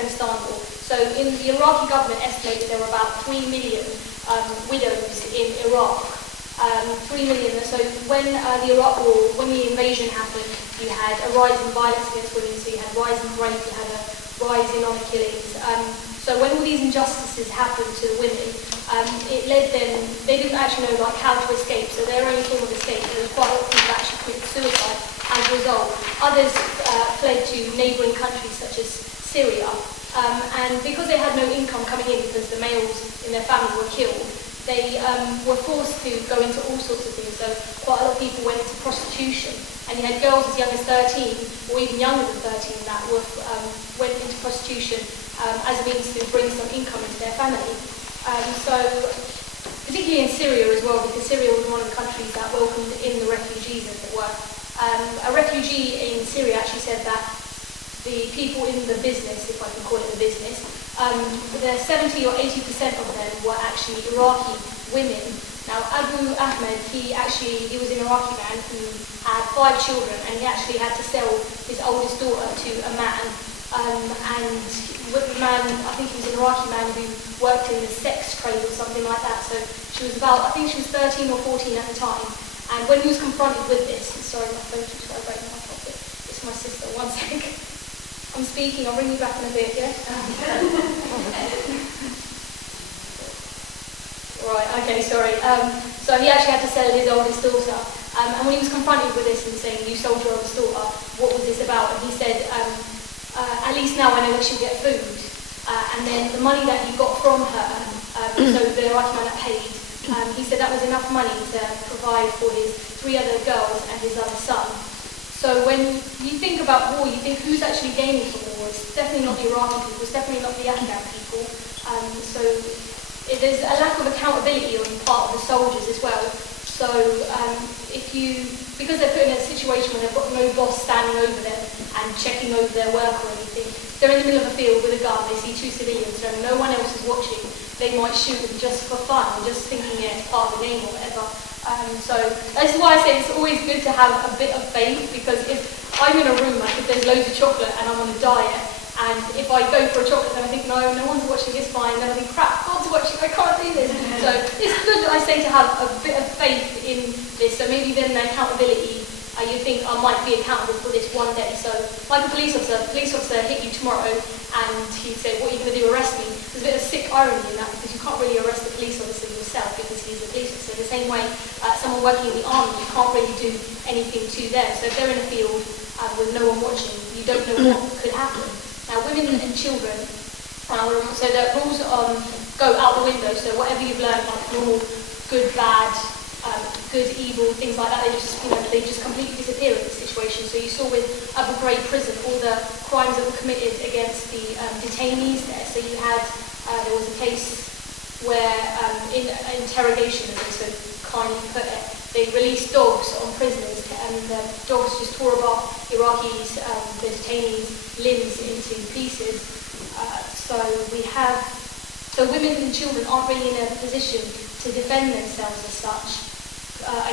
Afghanistan war. So in the Iraqi government estimated there were about 3 million widows in Iraq. 3 million. So when the Iraq war, when the invasion happened, you had a rise in violence against women, so you had a rise in rape, you had a rise in honour killings. So when all these injustices happened to the women, it led them, they didn't actually know how to escape, so their only form of escape, there was quite a lot of people that actually committed suicide as a result. Others fled to neighbouring countries such as Syria, and because they had no income coming in because the males in their family were killed, they were forced to go into all sorts of things. So quite a lot of people went into prostitution, and you had girls as young as 13 or even younger than 13 that went into prostitution as a means to bring some income into their family. So particularly in Syria as well, because Syria was one of the countries that welcomed in the refugees, as it were. A refugee in Syria actually said that the people in the business, if I can call it a business, the 70 or 80% of them were actually Iraqi women. Now, Abu Ahmed, he was an Iraqi man who had 5 children, and he actually had to sell his oldest daughter to a man. And with the man, I think he was an Iraqi man who worked in the sex trade or something like that. So she was I think she was 13 or 14 at the time. And when he was confronted with this, sorry, my phone keeps vibrating in my pocket. It's my sister, one sec. I'm speaking, I'll bring you back in a bit, yeah? Right, okay, sorry. So he actually had to sell his oldest daughter. And when he was confronted with this and saying, you sold your oldest daughter, what was this about? And he said, at least now I know that she'll get food. And then the money that he got from her, so the Iraqi man that paid, he said that was enough money to provide for his 3 other girls and his other son. So when you think about war, you think who's actually gaining from war? It's definitely not the Iraqi people, it's definitely not the Afghan people. So there's a lack of accountability on the part of the soldiers as well. So because they're put in a situation where they've got no boss standing over them and checking over their work or anything, they're in the middle of a field with a gun, they see 2 civilians and no one else is watching, they might shoot them just for fun, just thinking it's part of the game or whatever. So that's why I say it's always good to have a bit of faith, because if I'm in a room, if there's loads of chocolate and I'm on a diet, and if I go for a chocolate and I think, no one's watching, it's fine, then I think, crap, God's watching, I can't do this. So it's good, I say, to have a bit of faith in this, so maybe then the accountability, you think I might be accountable for this one day. So like a police officer hit you tomorrow and he'd say, what are you going to do, arrest me? There's a bit of sick irony in that, because you can't really arrest the police officer yourself because he's a police officer. In the same way, someone working in the army, you can't really do anything to them. So if they're in a field with no one watching, you don't know what could happen. Now, women and children, so the rules go out the window. So whatever you've learned, like normal, good, bad, good, evil, things like that, they just completely disappear in this situation. So you saw with Abu Ghraib prison all the crimes that were committed against the detainees there. So you had, there was a case where in interrogation, as they so kindly put it, they released dogs on prisoners, and the dogs just tore apart Iraqis, the detainees' limbs into pieces. So women and children aren't really in a position to defend themselves as such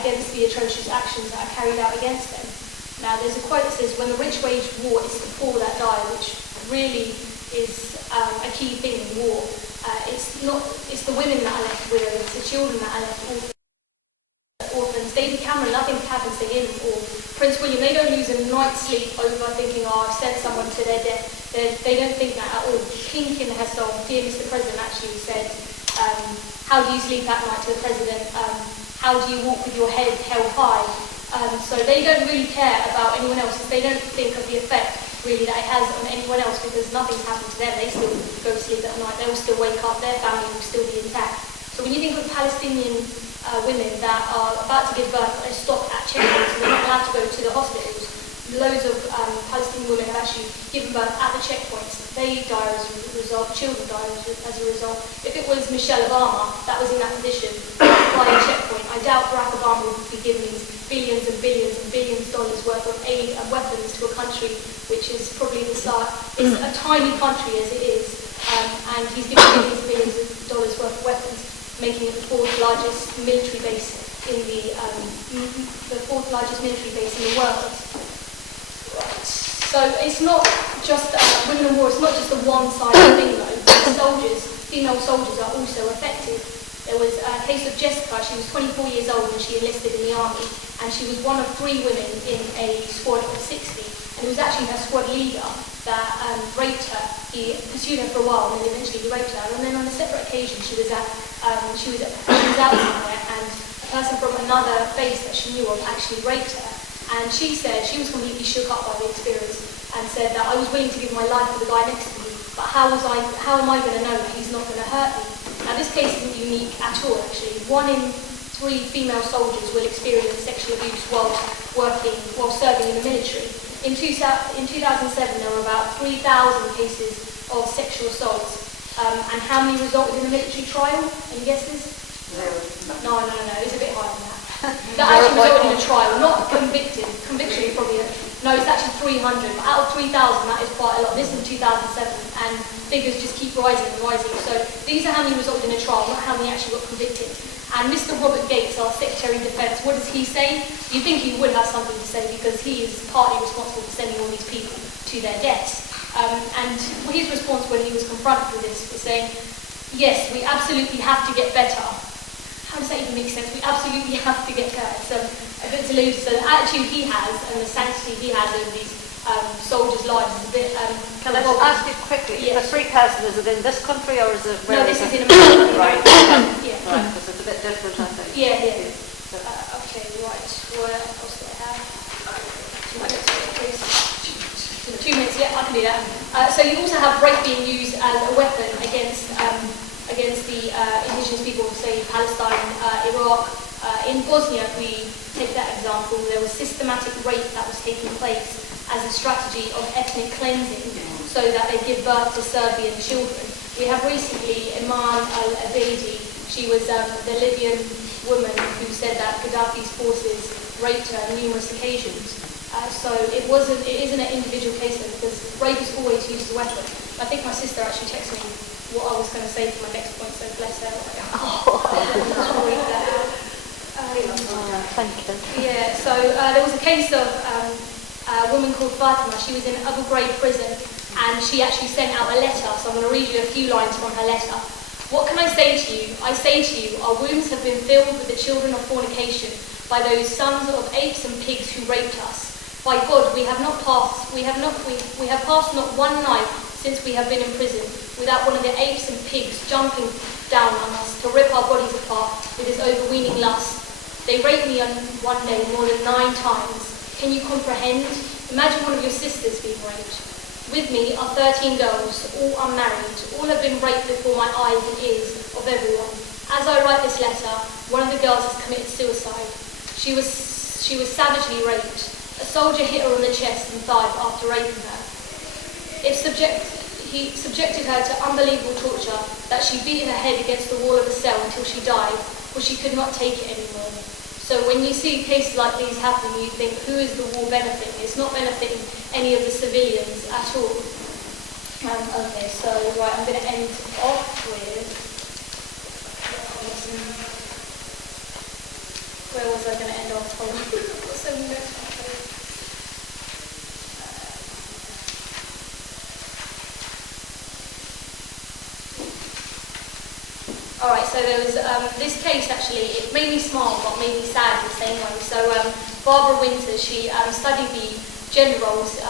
against the atrocious actions that are carried out against them. Now, there's a quote that says, when the rich wage war, it's the poor that die, which really is a key thing in war. It's the women that are left widows, it's the children that are left orphans. David Cameron, nothing happens to him, or Prince William, they don't lose a night's sleep over thinking, I've sent someone to their death. They don't think that at all. King in her song, Dear Mr. President, actually said, how do you sleep at night to the President? How do you walk with your head held high? So they don't really care about anyone else. They don't think of the effect really that it has on anyone else, because nothing's happened to them. They still go to sleep at night. They will still wake up. Their family will still be intact. So when you think of Palestinian women that are about to give birth, they're stopped at checkpoints, so they're not allowed to go to the hospitals. Loads of Palestinian women have actually given birth at the checkpoints. They die as a result, children die as a result. If it was Michelle Obama that was in that position, by a checkpoint, I doubt Barack Obama would be giving these billions and billions and billions of dollars worth of aid and weapons to a country which is probably it's a tiny country as it is, and he's giving billions and billions of dollars worth of weapons, making it the 4th largest military base in the 4th largest military base in the world. So it's not just women in the war, it's not just a one-sided thing though. Female soldiers are also affected. There was a case of Jessica. She was 24 years old when she enlisted in the army, and she was one of 3 women in a squad of 60. And it was actually her squad leader that raped her. He pursued her for a while, and then eventually he raped her. And then on a separate occasion, she was out somewhere, and a person from another base that she knew of actually raped her. And she said she was completely shook up by the experience, and said that I was willing to give my life for the guy next to me, but how am I going to know that he's not going to hurt me? Now this case isn't unique at all actually. 1 in 3 female soldiers will experience sexual abuse while serving in the military. In 2007 there were about 3,000 cases of sexual assaults. And how many resulted in a military trial? Any guesses? No, it's a bit higher than that. That actually resulted in a trial, not convicted. Conviction is probably no, it's actually 300. But out of 3,000, that is quite a lot. This is 2007, and figures just keep rising and rising. So these are how many resulted in a trial, not how many actually got convicted. And Mr. Robert Gates, our Secretary of Defence, what does he say? You think he would have something to say because he is partly responsible for sending all these people to their deaths. And his response when he was confronted with this was saying, yes, we absolutely have to get better. How does that even make sense? We absolutely have to get better. So a bit deluded. So the attitude he has and the sanctity he has over these soldiers' lives is a bit... Can I just ask you quickly, yes. The 3,000, is it in this country or is it... No, this is in America. Right. Yeah. Right, because it's a bit different, I think. Yeah. Okay, right. What else do I have? 2 minutes, please. 2 minutes, yeah, I can do that. So you also have rape being used as a weapon against the indigenous people of, say, Palestine, Iraq. In Bosnia, if we take that example, there was systematic rape that was taking place as a strategy of ethnic cleansing so that they give birth to Serbian children. We have recently Iman al-Abedi. She was the Libyan woman who said that Gaddafi's forces raped her on numerous occasions. So it isn't an individual case though, because rape is always used as a weapon. I think my sister actually texted me what I was going to say for my next point, so bless her. Thank you. Yeah, so there was a case of a woman called Fatima. She was in Abu Ghraib prison, and she actually sent out a letter. So I'm going to read you a few lines from her letter. What can I say to you? I say to you, our wombs have been filled with the children of fornication by those sons of apes and pigs who raped us. By God, we have passed not one night since we have been in prison without one of the apes and pigs jumping down on us to rip our bodies apart with his overweening lust. They raped me on one day more than 9 times. Can you comprehend? Imagine one of your sisters being raped. With me are 13 girls, all unmarried. All have been raped before my eyes and ears of everyone. As I write this letter, one of the girls has committed suicide. She was savagely raped. A soldier hit her on the chest and thigh after raping her. He subjected her to unbelievable torture that she beat her head against the wall of a cell until she died, for she could not take it anymore. So when you see cases like these happen, you think, who is the war benefiting? It's not benefiting any of the civilians at all. Okay, so right, I'm going to end off with... Where was I going to end off? Hold on. So Alright, so there was this case actually, it made me smile but made me sad in the same way. So Barbara Winters, she studied the gender roles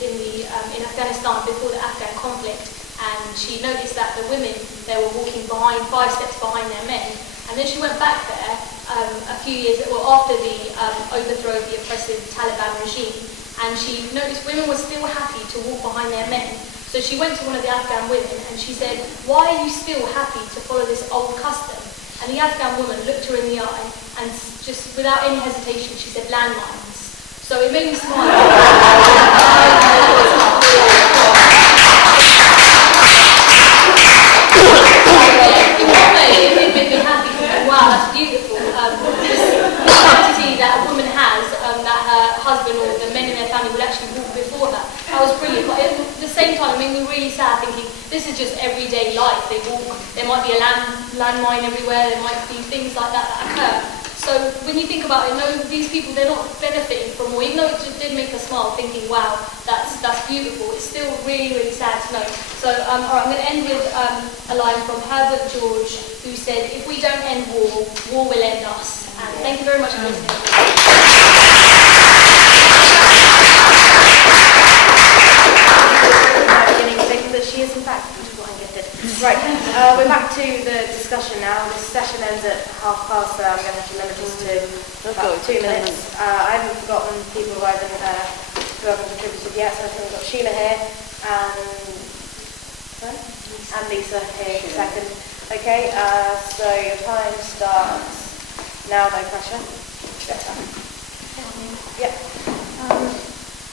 in Afghanistan before the Afghan conflict, and she noticed that the women, they were walking 5 steps behind their men, and then she went back there a few years, after the overthrow of the oppressive Taliban regime, and she noticed women were still happy to walk behind their men. So she went to one of the Afghan women and she said, why are you still happy to follow this old custom? And the Afghan woman looked her in the eye and just without any hesitation, she said, landmines. So it made me smile. It did make me happy. Wow, that's beautiful. The fantasy that a woman has, that her husband or the men in their family will actually walk before her. That was brilliant. But at the same time, it made me really sad thinking, this is just everyday life. They walk, there might be a landmine everywhere, there might be things like that occur. So when you think about it, no, these people, they're not benefiting from war, even though it just did make us smile thinking, wow, that's beautiful, it's still really, really sad to know. So, all right, I'm going to end with a line from Herbert George, who said, if we don't end war, war will end us. And thank you very much for listening. That she is in fact right, we're back to the discussion now. This session ends at past. I'm going to have to limit us to about 2 minutes. I haven't forgotten people who haven't contributed yet, so I think we've got Sheila here and Lisa here second. Okay, so your time starts now, no pressure. Yeah.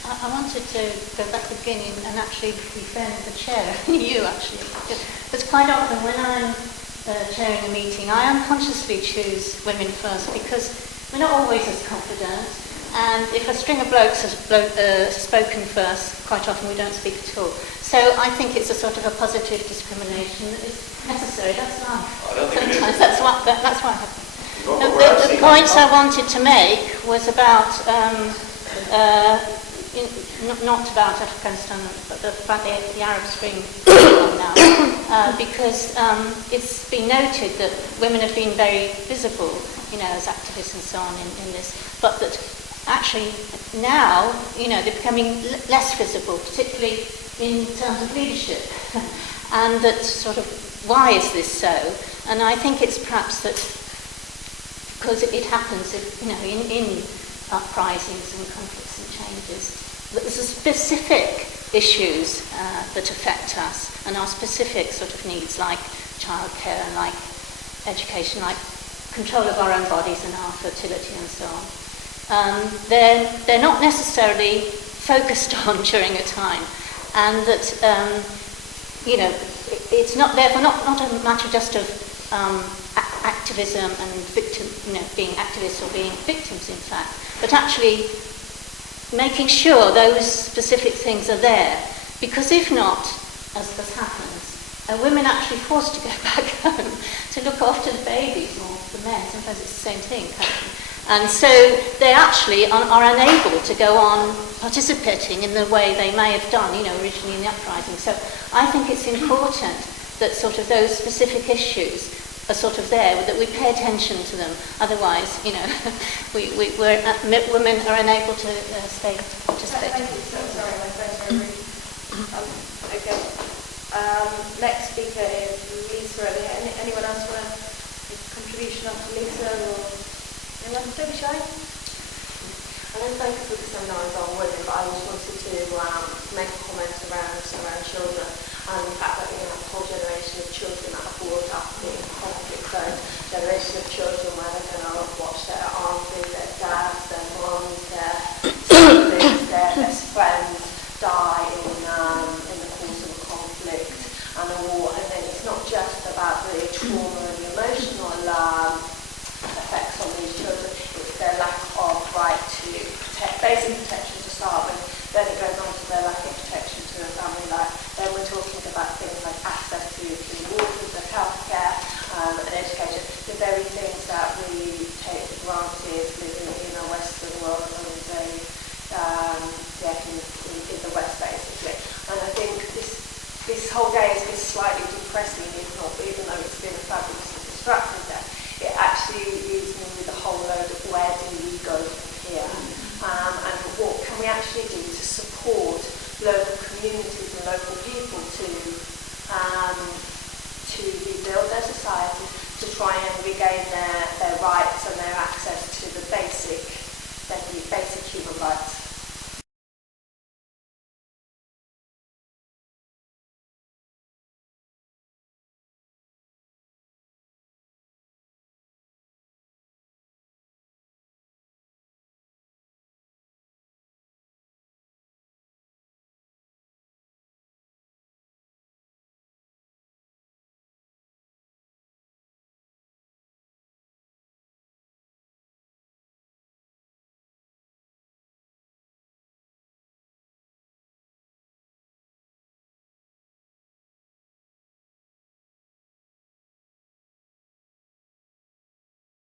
I wanted to go back to the beginning and actually defend the chair, you actually. Because quite often when I'm chairing a meeting, I unconsciously choose women first because we're not always as confident. And if a string of blokes has spoken first, quite often we don't speak at all. So I think it's a sort of a positive discrimination that is necessary. That's life. Sometimes that's what happens. The points I wanted to make was about not about Afghanistan, but about the Arab Spring now, because it's been noted that women have been very visible, as activists and so on in this, but that actually now, they're becoming less visible, particularly in terms of leadership, and that sort of, why is this so? And I think it's perhaps that because it happens, in uprisings and conflicts and changes. There's specific issues that affect us, and our specific sort of needs, like childcare, like education, like control of our own bodies and our fertility and so on. They're not necessarily focused on during a time, and that it's not therefore not a matter just of activism and victim, being activists or being victims, in fact, but actually making sure those specific things are there. Because if not, as happens, women are actually forced to go back home to look after the babies or the men. Sometimes it's the same thing. And so they actually are unable to go on participating in the way they may have done, originally in the uprising. So I think it's important that sort of those specific issues are sort of there, that we pay attention to them. Otherwise, women are unable to stay participate. Thank you. So sorry, my phone's very rude. Okay. Next speaker is Lisa. Anyone else want a contribution after Lisa, or anyone? Don't be shy. I don't focus with the seminars on women, but I just wanted to make a comment around children and the fact that we have a whole generation of children that are brought up in conflict zone, generation of children where they're going to watch their aunties, their dads, their moms, their siblings, their best friends die in the course of a conflict and a war. And then it's not just about the trauma and the emotional effects on these children, it's their lack of right to basic protection to start with, then it goes on to their lack of protection to a family life. Then we're talking about things like access to clean water, to healthcare, and education, the very things that we take for granted living in a Western world and in the West basically. And I think this whole day has been slightly depressing, even though it's been a fabulous and constructive day. It actually leaves me with a whole load of where do we go from here, and what can we actually do to support local communities and local people to rebuild their societies, to try and regain their